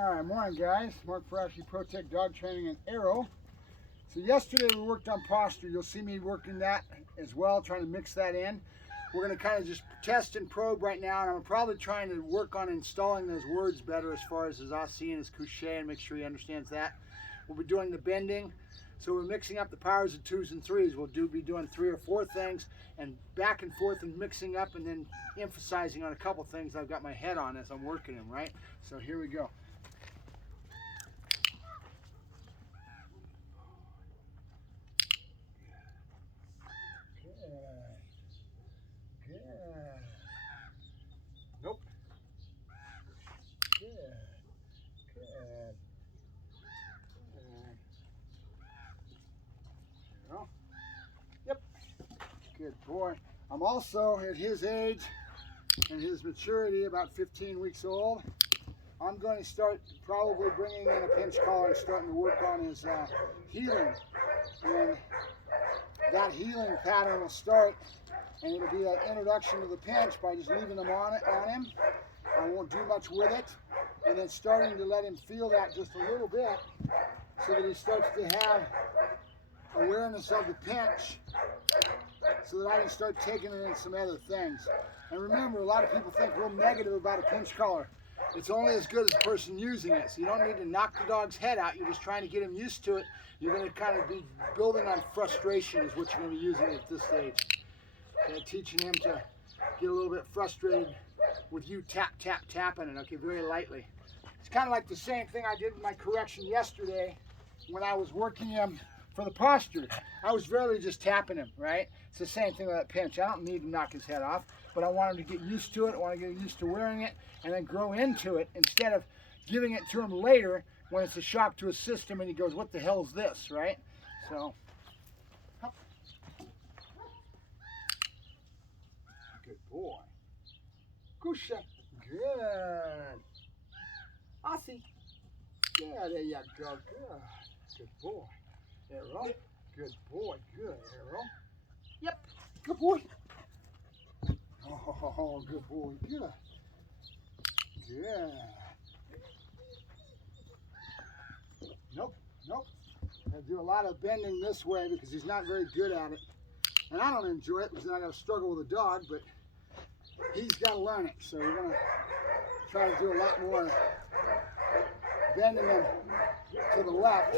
Alright, morning guys. Mark Ferrasci, Protect Dog Training in Eros. So yesterday we worked on posture. You'll see me working that as well, trying to mix that in. We're going to kind of just test and probe right now, and I'm probably trying to work on installing those words better as far as his asi and his couché, and make sure he understands that. We'll be doing the bending. So we're mixing up the powers of 2s and 3s. We'll be doing 3 or 4 things and back and forth and mixing up and then emphasizing on a couple things I've got my head on as I'm working them, right? So here we go. Good. Nope. Good. Good. Well, yep. Good boy. I'm also at his age and his maturity, about 15 weeks old. I'm going to start probably bringing in a pinch collar and starting to work on his healing. And that healing pattern will start, and it'll be an introduction to the pinch by just leaving them on him. I won't do much with it, and then starting to let him feel that just a little bit so that he starts to have awareness of the pinch, so that I can start taking it in some other things. And remember, a lot of people think real negative about a pinch collar. It's only as good as the person using it, so you don't need to knock the dog's head out. You're just trying to get him used to it. You're going to kind of be building on frustration is what you're going to be using at this stage. Okay, teaching him to get a little bit frustrated with you tapping it, okay, very lightly. It's kind of like the same thing I did with my correction yesterday when I was working him for the posture. I was really just tapping him, right? It's the same thing with that pinch. I don't need to knock his head off, but I want him to get used to it. I want to get used to wearing it and then grow into it instead of giving it to him later when it's a shock to his system and he goes, what the hell is this, right? So, good boy. Kusha. Good. Aussie. Yeah, there you go. Good. Good boy. Eros. Good boy. Good, Eros. Yep. Good boy. Oh, good boy. Good. Good. Nope. Nope. I do a lot of bending this way because he's not very good at it. And I don't enjoy it because then I got to struggle with a dog, but he's got to learn it. So we're going to try to do a lot more bending him to the left.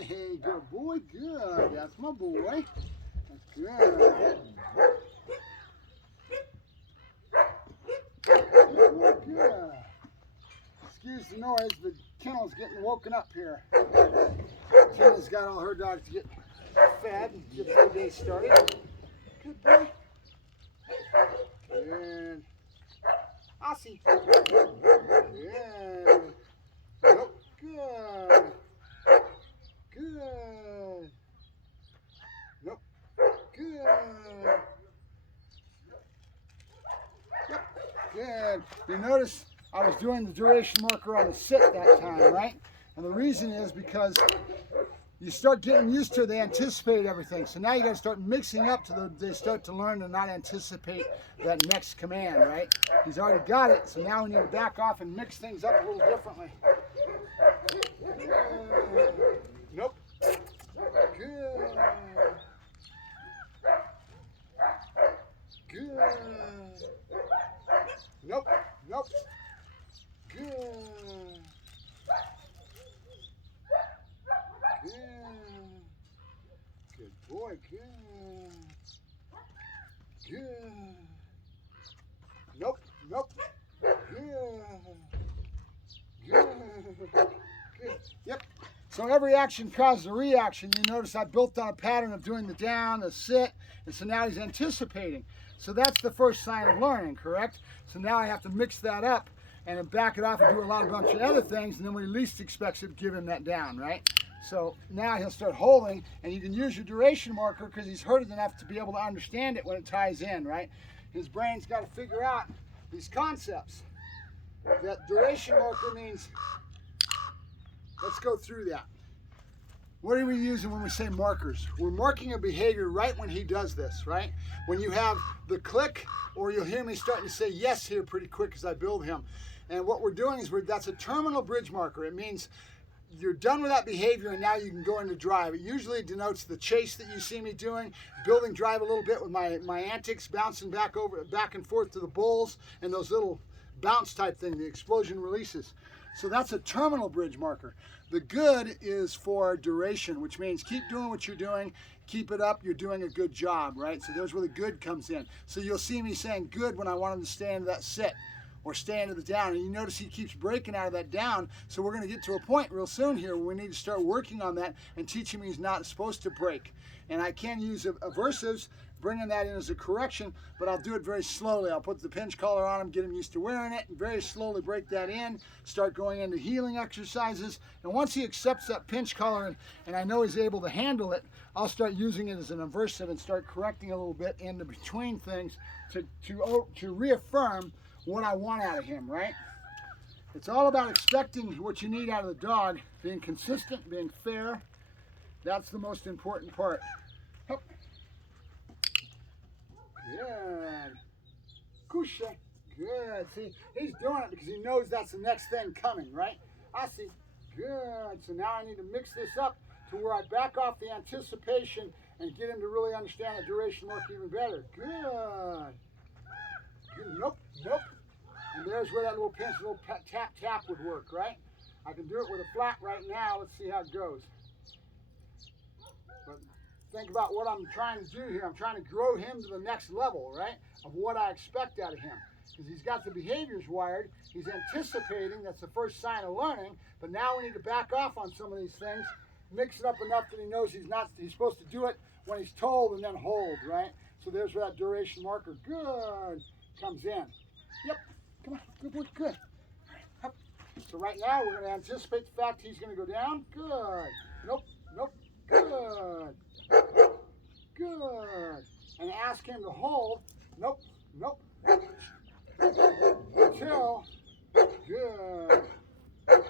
Hey, good boy, good. That's my boy. That's good. Good. Excuse the noise, the kennel's getting woken up here. Tina's got all her dogs to get fed and get their day started. Good boy. Good. Aussie. Good. Nope. Good. Good. Nope. Good. Yep. Good. You notice I was doing the duration marker on the sit that time, right? And the reason is because you start getting used to it, they anticipate everything. So now you got to start mixing up they start to learn to not anticipate that next command, right? He's already got it, so now we need to back off and mix things up a little differently. Nope. Good. Good. Nope. Nope. Good. Good. Good boy. boy, good. Good. Nope, nope. Good. Good. Good. Yep. So every action causes a reaction. You notice I built on a pattern of doing the down, the sit, and so now he's anticipating. So that's the first sign of learning, correct? So now I have to mix that up and then back it off and do a bunch of other things, and then when he least expects it, give him that down, right? So now he'll start holding, and you can use your duration marker because he's heard it enough to be able to understand it when it ties in, right? His brain's got to figure out these concepts. That duration marker means, let's go through that. What are we using when we say markers? We're marking a behavior right when he does this, right? When you have the click, or you'll hear me starting to say yes here pretty quick as I build him. And what we're doing is that's a terminal bridge marker. It means you're done with that behavior and now you can go into drive. It usually denotes the chase that you see me doing, building drive a little bit with my antics, bouncing back and forth to the bulls and those little bounce type thing, the explosion releases. So that's a terminal bridge marker. The good is for duration, which means keep doing what you're doing, keep it up, you're doing a good job, right? So there's where the good comes in. So you'll see me saying good when I want him to stay into that sit or stay into the down. And you notice he keeps breaking out of that down. So we're gonna get to a point real soon here where we need to start working on that and teach him he's not supposed to break. And I can use aversives, bringing that in as a correction, but I'll do it very slowly. I'll put the pinch collar on him, get him used to wearing it, and very slowly break that in, start going into healing exercises. And once he accepts that pinch collar and I know he's able to handle it, I'll start using it as an aversive and start correcting a little bit in between things to reaffirm what I want out of him, right? It's all about expecting what you need out of the dog, being consistent, being fair. That's the most important part. Hup. Good. Kusha. Good. See, he's doing it because he knows that's the next thing coming, right? I see. Good. So now I need to mix this up to where I back off the anticipation and get him to really understand the duration mark even better. Good. Good. Nope. Nope. And there's where that little pinch, little tap would work, right? I can do it with a flat right now. Let's see how it goes. But think about what I'm trying to do here. I'm trying to grow him to the next level, right, of what I expect out of him. Because he's got the behaviors wired. He's anticipating. That's the first sign of learning. But now we need to back off on some of these things, mix it up enough that he knows he's supposed to do it when he's told and then hold, right? So there's where that duration marker, good, comes in. Yep. Come on, good boy, good. Up. So right now we're going to anticipate the fact he's going to go down. Good. Nope, nope. Good. Good. And ask him to hold. Nope, nope. Until. Good. Good.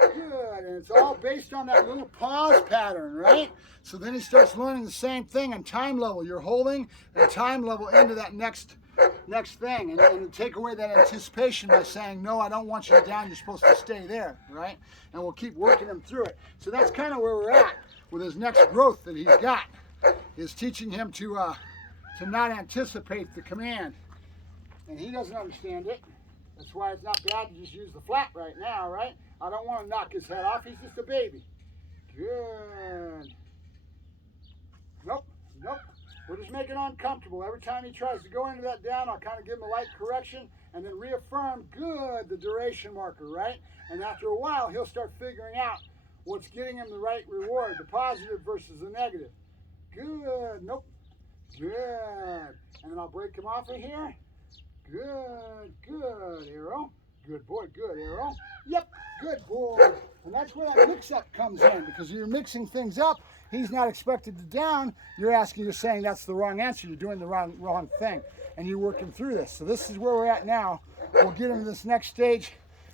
And it's all based on that little pause pattern, right? So then he starts learning the same thing on time level. You're holding the time level into that next thing, and take away that anticipation by saying, no, I don't want you down, you're supposed to stay there, right? And we'll keep working him through it. So that's kind of where we're at with his next growth that he's got, is teaching him to not anticipate the command. And he doesn't understand it. That's why it's not bad to just use the flat right now, right? I don't want to knock his head off. He's just a baby. Good. Nope, nope. We're just making it uncomfortable. Every time he tries to go into that down, I'll kind of give him a light correction and then reaffirm, good, the duration marker, right? And after a while, he'll start figuring out what's getting him the right reward, the positive versus the negative. Good, nope, good. And then I'll break him off of here. Good, good, Eros. Good boy, good, Eros. Yep, good boy. And that's where that mix-up comes in, because you're mixing things up. He's not expected to down. You're saying that's the wrong answer. You're doing the wrong thing, and you're working through this. So this is where we're at now. We'll get into this next stage,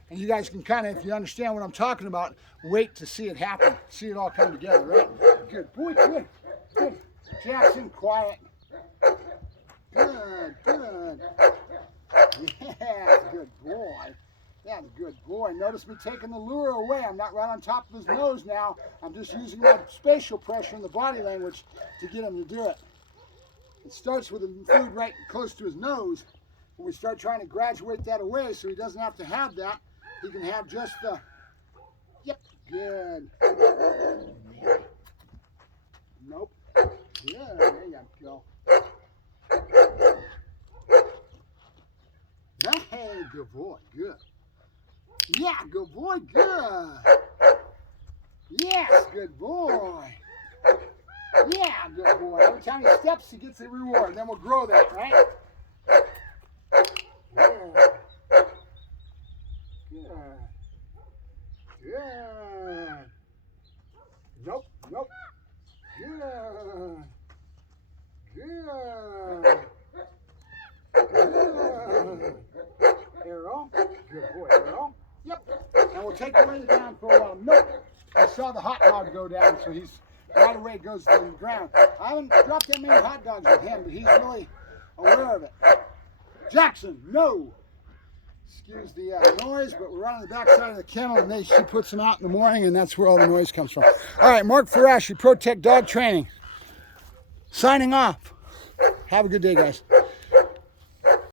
and you guys can kind of, if you understand what I'm talking about, wait to see it happen, see it all come together, right? Good boy, good, good. Jackson, quiet. Good, good. Yeah, good boy. Yeah, good boy. Notice me taking the lure away. I'm not right on top of his nose now. I'm just using my spatial pressure and the body language to get him to do it. It starts with the food right close to his nose. When we start trying to graduate that away so he doesn't have to have that, he can have just the, yep, good. Nope, Go. Hey, good boy. Good. Yeah, good boy. Good. Yes, good boy. Yeah, good boy. Every time he steps, he gets a reward. Then we'll grow that, right? Good. Good. Good. Nope, nope. Good. Good. Good. Arrow. Good boy, Arrow. Yep. And we'll take the weight down for a while. Nope. I saw the hot dog go down, so he's right away goes to the ground. I haven't dropped that many hot dogs with him, but he's really aware of it. Jackson, no. Excuse the noise, but we're on the back side of the kennel, and she puts them out in the morning, and that's where all the noise comes from. All right, Mark Ferrasci, Protect Dog Training, signing off. Have a good day, guys.